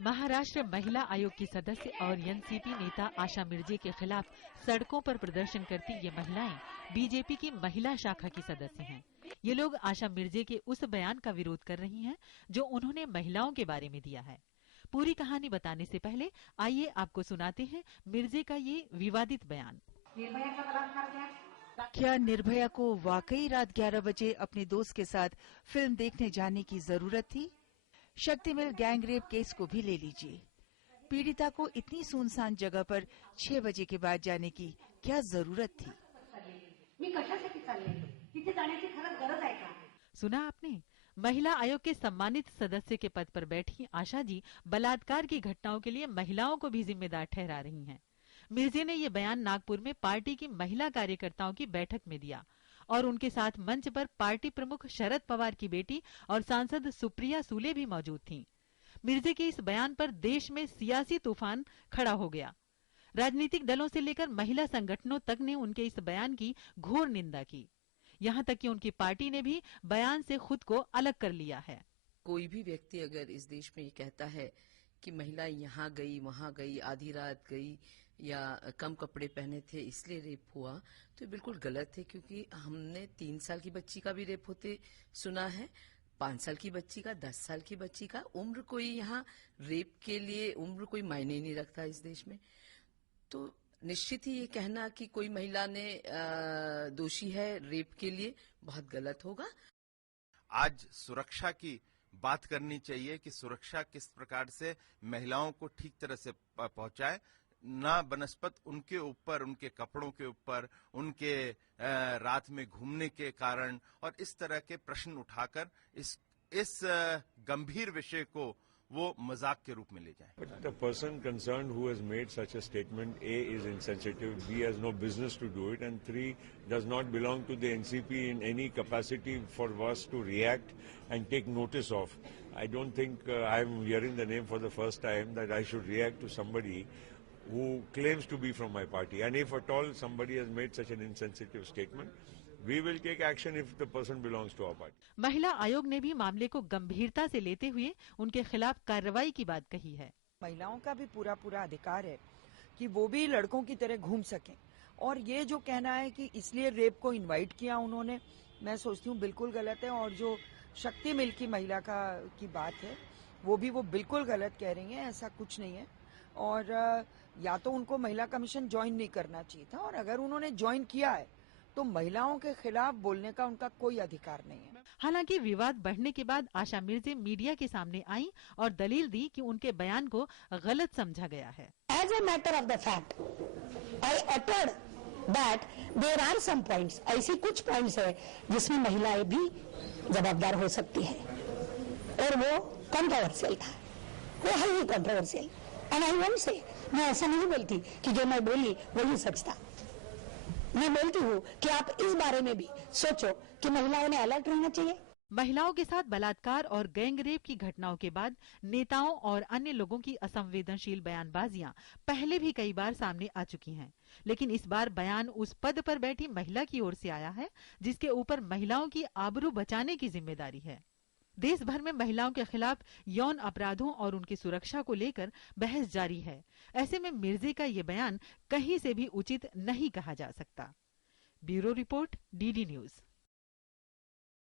महाराष्ट्र महिला आयोग की सदस्य और एनसीपी नेता आशा मिर्जे के खिलाफ सड़कों पर प्रदर्शन करती ये महिलाएं बीजेपी की महिला शाखा की सदस्य हैं। ये लोग आशा मिर्जे के उस बयान का विरोध कर रही हैं जो उन्होंने महिलाओं के बारे में दिया है। पूरी कहानी बताने से पहले आइए आपको सुनाते हैं मिर्जे का ये विवादित बयान। क्या निर्भया को वाकई रात 11 बजे अपने दोस्त के साथ फिल्म देखने जाने की जरूरत थी? शक्ति मिल गैंग रेप केस को भी ले लीजिए। पीड़िता को इतनी सुनसान जगह पर 6 बजे के बाद जाने की क्या जरूरत थी? सुना आपने? महिला आयोग के सम्मानित सदस्य के पद पर बैठी आशा जी बलात्कार की घटनाओं के लिए महिलाओं को भी जिम्मेदार ठहरा रही हैं। मिर्जे ने ये बयान नागपुर में पार्टी की महिला कार्यकर्ताओं की बैठक में दिया और उनके साथ मंच पर पार्टी प्रमुख शरद पवार की बेटी और सांसद सुप्रिया सूले भी मौजूद थीं। मिर्जे के इस बयान पर देश में सियासी तूफान खड़ा हो गया। राजनीतिक दलों से लेकर महिला संगठनों तक ने उनके इस बयान की घोर निंदा की। यहाँ तक कि उनकी पार्टी ने भी बयान से खुद को अलग कर लिया है। कोई भी व्यक्ति अगर इस देश में ये कहता है कि महिला यहाँ गई वहां गई, आधी रात गई या कम कपड़े पहने थे इसलिए रेप हुआ, तो ये बिल्कुल गलत है। क्योंकि हमने 3 साल की बच्ची का भी रेप होते सुना है, 5 साल की बच्ची का, 10 साल की बच्ची का। उम्र कोई यहाँ रेप के लिए उम्र कोई मायने नहीं रखता इस देश में। तो निश्चित ही ये कहना कि कोई महिला ने दोषी है रेप के लिए बहुत गलत होगा। आज सुरक्षा की बात करनी चाहिए कि सुरक्षा किस प्रकार से महिलाओं को ठीक तरह से पहुंचाए, ना बनस्पत उनके ऊपर, उनके कपड़ों के ऊपर, उनके रात में घूमने के कारण और इस तरह के प्रश्न उठाकर इस गंभीर विषय को वो मजाक के रूप में ले जाए। But the person concerned who has made such a statement, A, is insensitive, B, has no business to do it, and 3, does not belong to the NCP in any capacity for us to react and take notice of. I don't think I am hearing the name for the first time that I should react to somebody who claims to be from my party. And if at all somebody has made such an insensitive statement, we will take action if the person belongs to our party. महिला आयोग ने भी मामले को गंभीरता से लेते हुए उनके खिलाफ कार्रवाई की बात कही है। महिलाओं का भी पूरा अधिकार है कि वो भी लड़कों की तरह घूम सकें, और ये जो कहना है कि इसलिए रेप को इनवाइट किया उन्होंने, मैं सोचती हूँ बिल्कुल गलत है। और जो शक्ति मिल की महिला की बात है वो बिल्कुल गलत कह रही है, ऐसा कुछ नहीं है। और या तो उनको महिला कमीशन ज्वाइन नहीं करना चाहिए था, और अगर उन्होंने ज्वाइन किया है तो महिलाओं के खिलाफ बोलने का उनका कोई अधिकार नहीं है। हालांकि विवाद बढ़ने के बाद आशा मिर्जे मीडिया के सामने आई और दलील दी कि उनके बयान को गलत समझा गया है। As a matter of the fact I uttered that there are some points, ऐसी कुछ पॉइंट्स है जिसमें महिलाएं भी जवाबदार हो सकती है, और वो कंट्रोवर्शियल था, वो है ही controversial. And I won't say, मैं ऐसा नहीं बोलती कि जो मैं बोली वही सच था। मैं बोलती हूँ कि आप इस बारे में भी सोचो कि महिलाओं ने अलर्ट रहना चाहिए। महिलाओं के साथ बलात्कार और गैंग रेप की घटनाओं के बाद नेताओं और अन्य लोगों की असंवेदनशील बयानबाजियां पहले भी कई बार सामने आ चुकी हैं, लेकिन इस बार बयान उस पद पर बैठी महिला की ओर से आया है जिसके ऊपर महिलाओं की आबरू बचाने की जिम्मेदारी है। देश भर में महिलाओं के खिलाफ यौन अपराधों और उनकी सुरक्षा को लेकर बहस जारी है। ऐसे में मिर्जे का ये बयान कहीं से भी उचित नहीं कहा जा सकता। Bureau report, DD news.